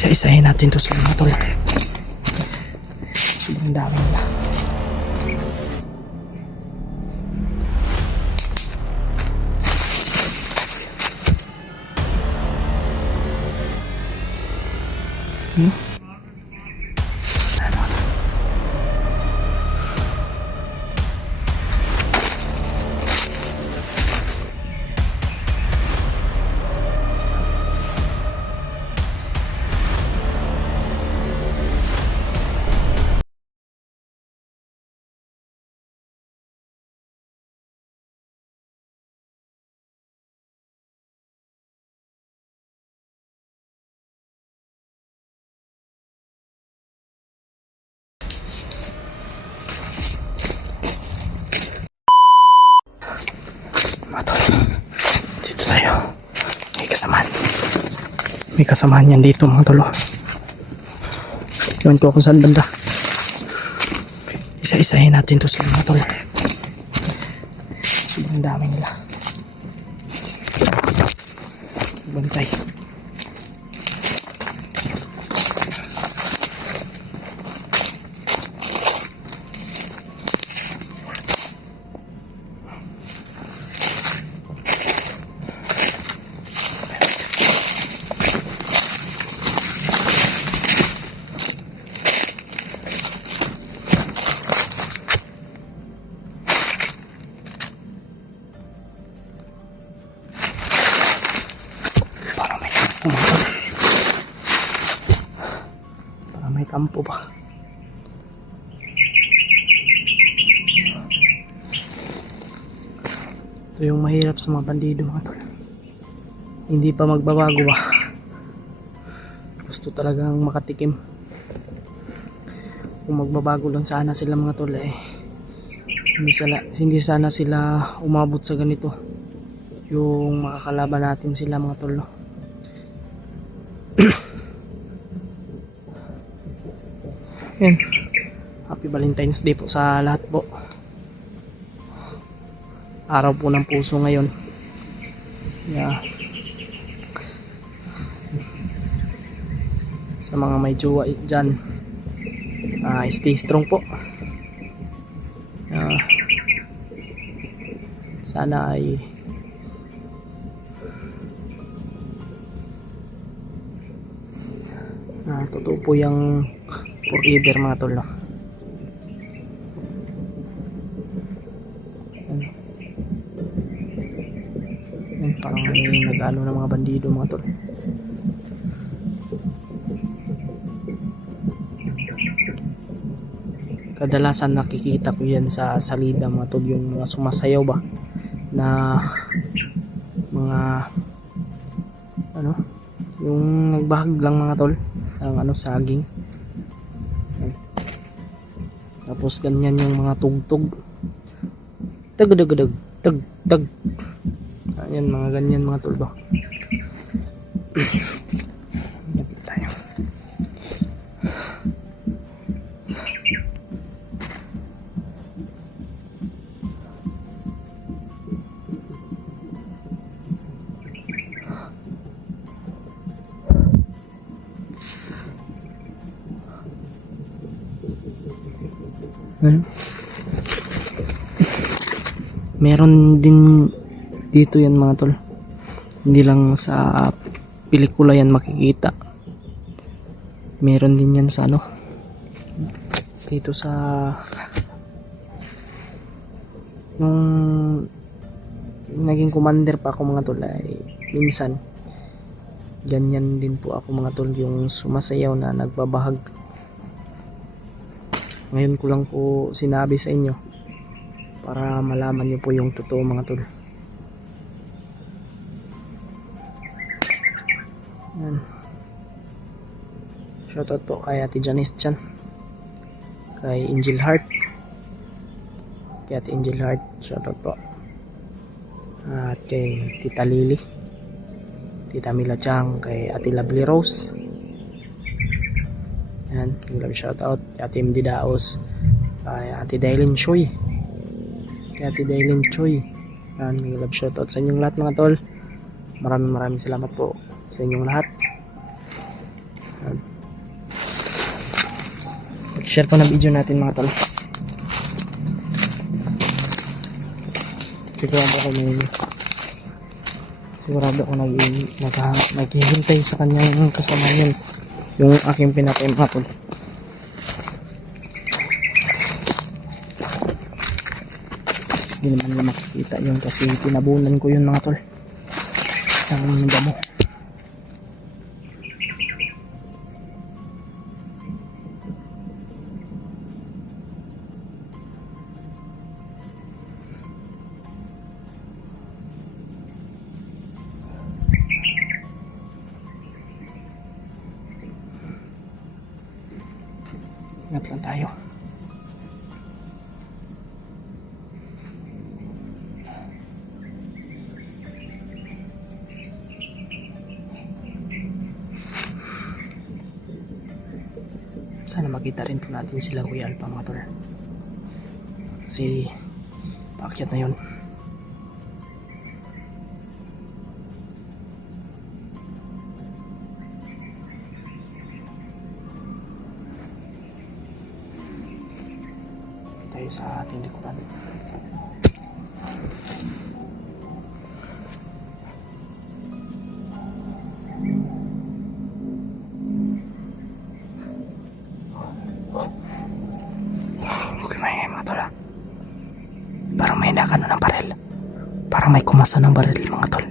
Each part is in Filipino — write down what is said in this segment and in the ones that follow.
Isa-isahin natin to sa mga tol. Sobrang dami nila. Mga tol, dito tayo. May kasamaan yan dito mga tol. Iwan ko kung saan banda. Isa-isahin natin to sa mga tol. Sobrang dami nila. Bantay. Para may kampo ba? Ito yung mahirap sa mga bandido mga tol. Hindi pa magbabago ba? Gusto talagang makatikim. Kung magbabago lang sana sila mga tol hindi sana sila umabot sa ganito. Yung makakalaban natin sila mga tol, no? Yan. Happy Valentine's Day po sa lahat po. Araw po ng puso ngayon. Yeah. Sa mga may jowa dyan, stay strong po. Sana ay totoo po yung forever mga tol, no? Yan, parang may nag-ano ng mga bandido mga tol. Kadalasan nakikita ko yan sa salida mga tol, yung mga sumasayaw ba na mga ano, yung nagbahag lang mga tol ng ano, saging. Tapos ganyan yung mga tugtog, tagdagadag tag. Ayan, mga ganyan mga tol ba. Tayo. Meron din dito yan mga tol, hindi lang sa pelikula yan makikita. Meron din yan sa ano, dito sa nung naging commander pa ako mga tol ay minsan ganyan din po ako mga tol, yung sumasayaw na nagbabahag. Ngayon ko lang po sinabi sa inyo para malaman nyo po yung totoo mga tol. Yan. Shoutout po kay Ate Janice Chan, kay Angel Heart, shoutout po, at kay Tita Lily, Tita Mila Chang, kay Ate Lovely Rose. Yan, shoutout kay Ate Mdi Daos, kay Ate Dailin Choi, Yan, may love shoutout sa inyong lahat mga tol. Maraming salamat po sa inyong lahat. Share ko na video natin mga tol. Sigurado ako naghihintay sa kanyang kasama yun, yung aking pinatay mga tol. Hindi naman nila makikita yun kasi tinabunan ko yun mga tol ng damo. Ingat lang tayo. Sana makita rin po natin sila Kuya Alpa mga tol. Kasi paakyat na yun. Tayo sa ating likuran. Okay, may mga tol. Parang may nakano ng baril. Parang may kumasa ng baril mga tol.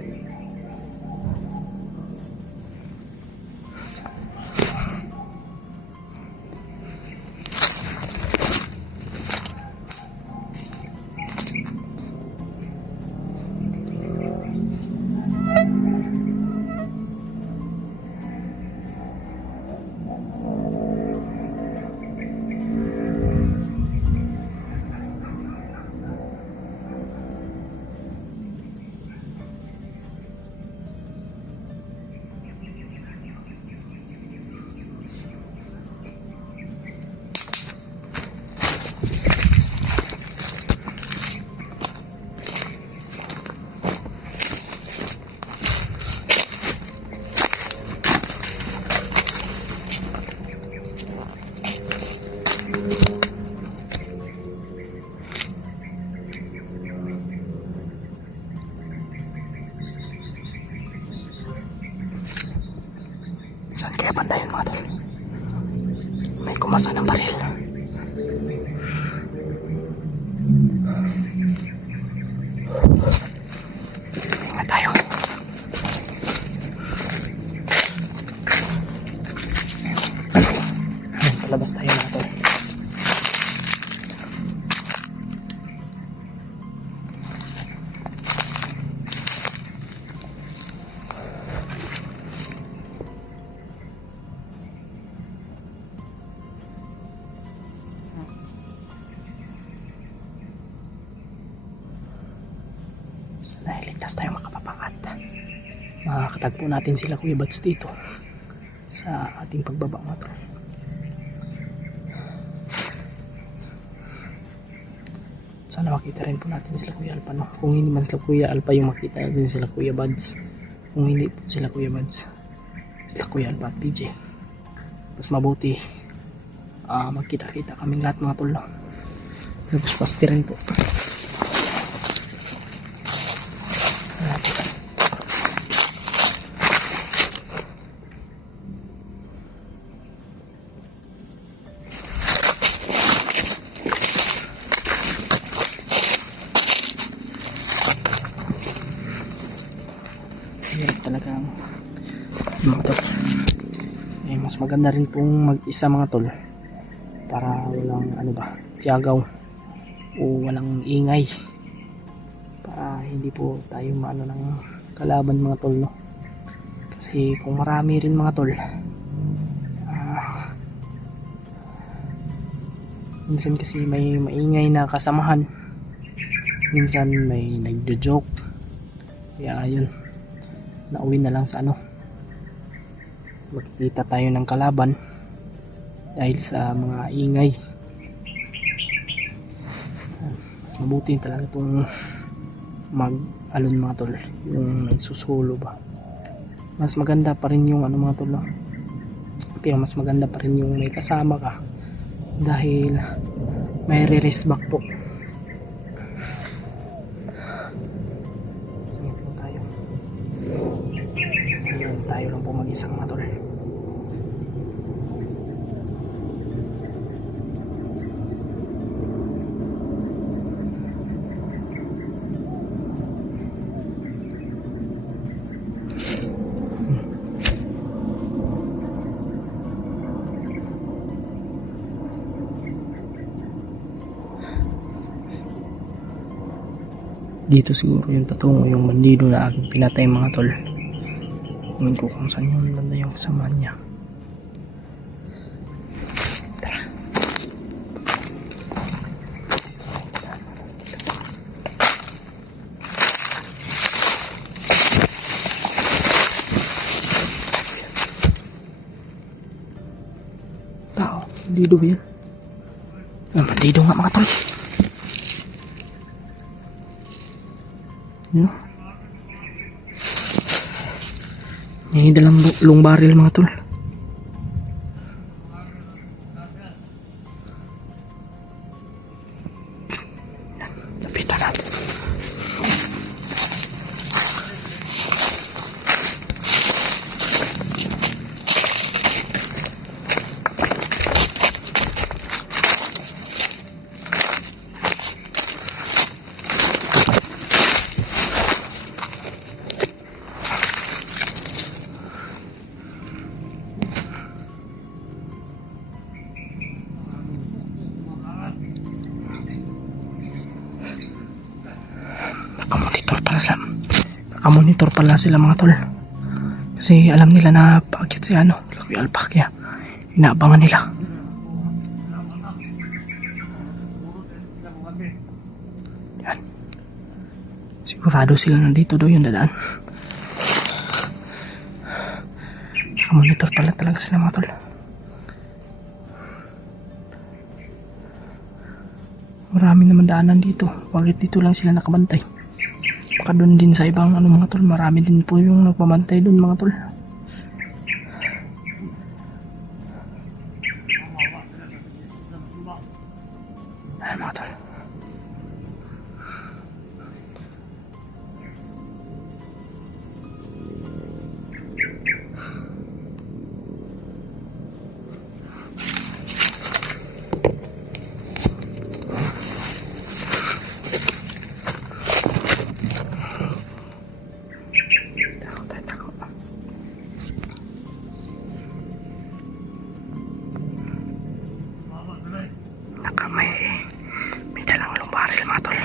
Saan kaya banda yun mga tol? May kumasa ng baril. Ingat tayo. Palabas tayo mga tol. Sana iligtas tayo makapapangat. Makakatagpo natin sila Kuya Buds dito sa ating pagbaba mga tol. Sana makita rin po natin sila Kuya Alpa, no? Kung hindi man sila Kuya Alpa yung makita natin sila Kuya Buds. Kung hindi po sila Kuya Buds, sila Kuya Alpa at PJ. Mas mabuti magkita-kita kaming lahat mga tol, no? Nagpuspasti rin po. Talaga mga tol. Mas maganda rin pong mag-isa mga tol para walang tiyagaw o walang ingay, para hindi po tayo maano ng kalaban mga tol, no? Kasi kung marami rin mga tol, minsan kasi may maingay na kasamahan, minsan may nagjo-joke, kaya yun, nauwi na lang sa magkikita tayo ng kalaban dahil sa mga ingay. Mas mabuti talaga itong mag-alon mga tol, yung nagsusulo ba. Mas maganda pa rin yung mga tol, pero mas maganda pa rin yung may kasama ka dahil may re-rest back po. Tayo lang po mag-isang mga tol. Dito siguro yung patungo yung bandido na aking pinatay mga tol. Tingin ko kung saan yung banda yung kasama niya. Tara. Tao, bandido ba yan? Bandido nga mga tol. No? May dalang long barrel mga tol. Lapitan natin. Nakamonitor pala sila mga tol. Kasi alam nila na paakyat si Lucky Alpha, kaya inaabangan nila. Yan. Sigurado sila nandito daw yung dadaan. Nakamonitor pala talaga sila mga tol. Marami naman daanan dito. Bakit dito lang sila nakabantay? Baka doon din sa ibang mga tol, marami din po yung nagpamantay doon mga tol. Ayan mga tol. May dalang lumbaril mga tol.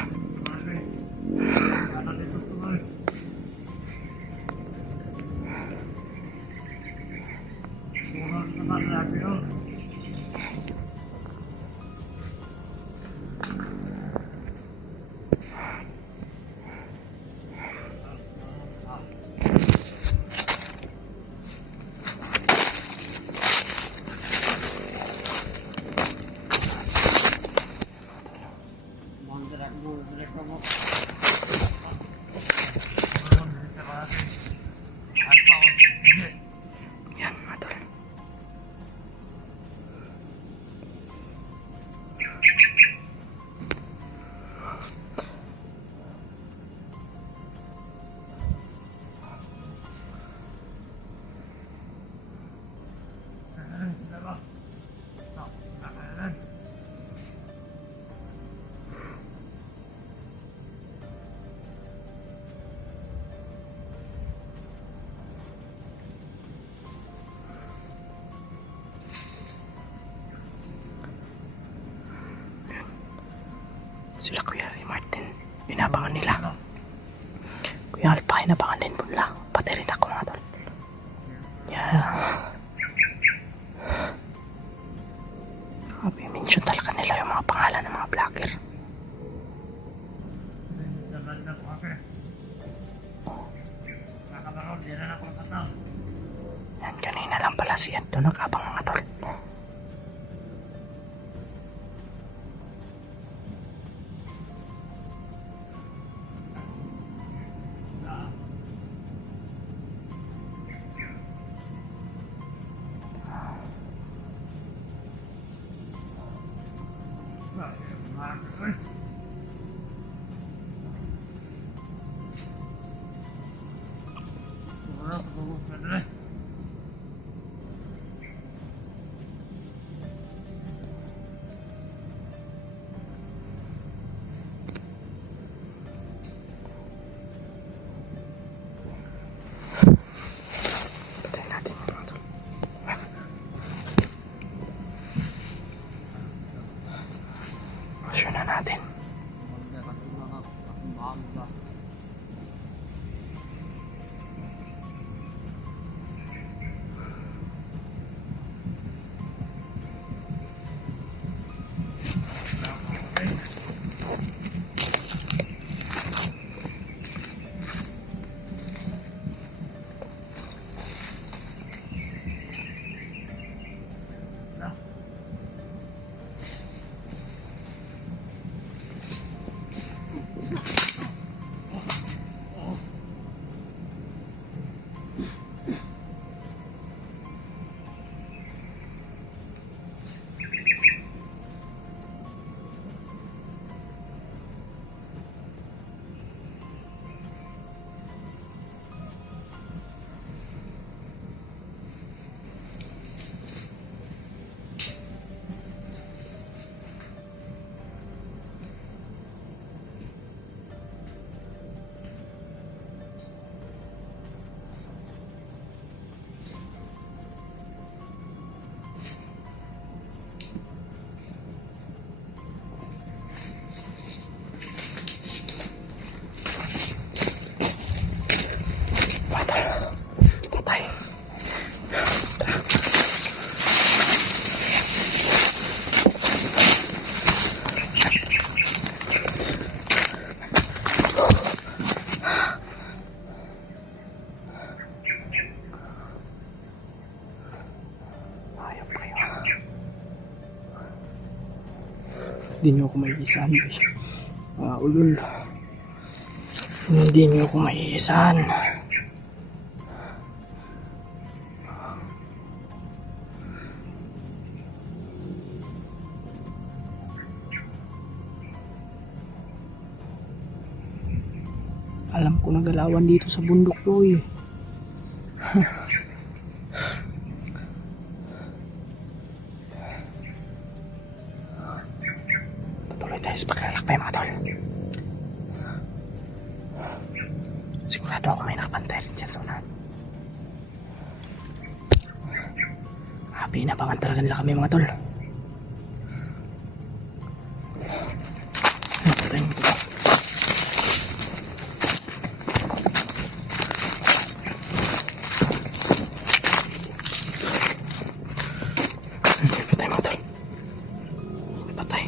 Yan mga tol. Sila Kuya Martin, inabangan nila. Kuya Alpha, inabangan din po nila. Pati rin ako mga tol. Yeah. I-mention talaga nila yung mga pangalan ng mga vlogger. Yan, kanina lang pala si Ed doon nag-abang mga tol. natin. Patay. Hayop kayo. Hindi nyo ako maiisan. Mga ulol. Hindi nyo ako maiisan. Alam ko na galawan dito sa bundok ko eh. Patuloy tayo sa paglalakbay mga tol. Sigurado ako may nakapantay rin dyan sa unahan. Pinabangan talaga nila kami mga tol. Patay mga tol. Patay.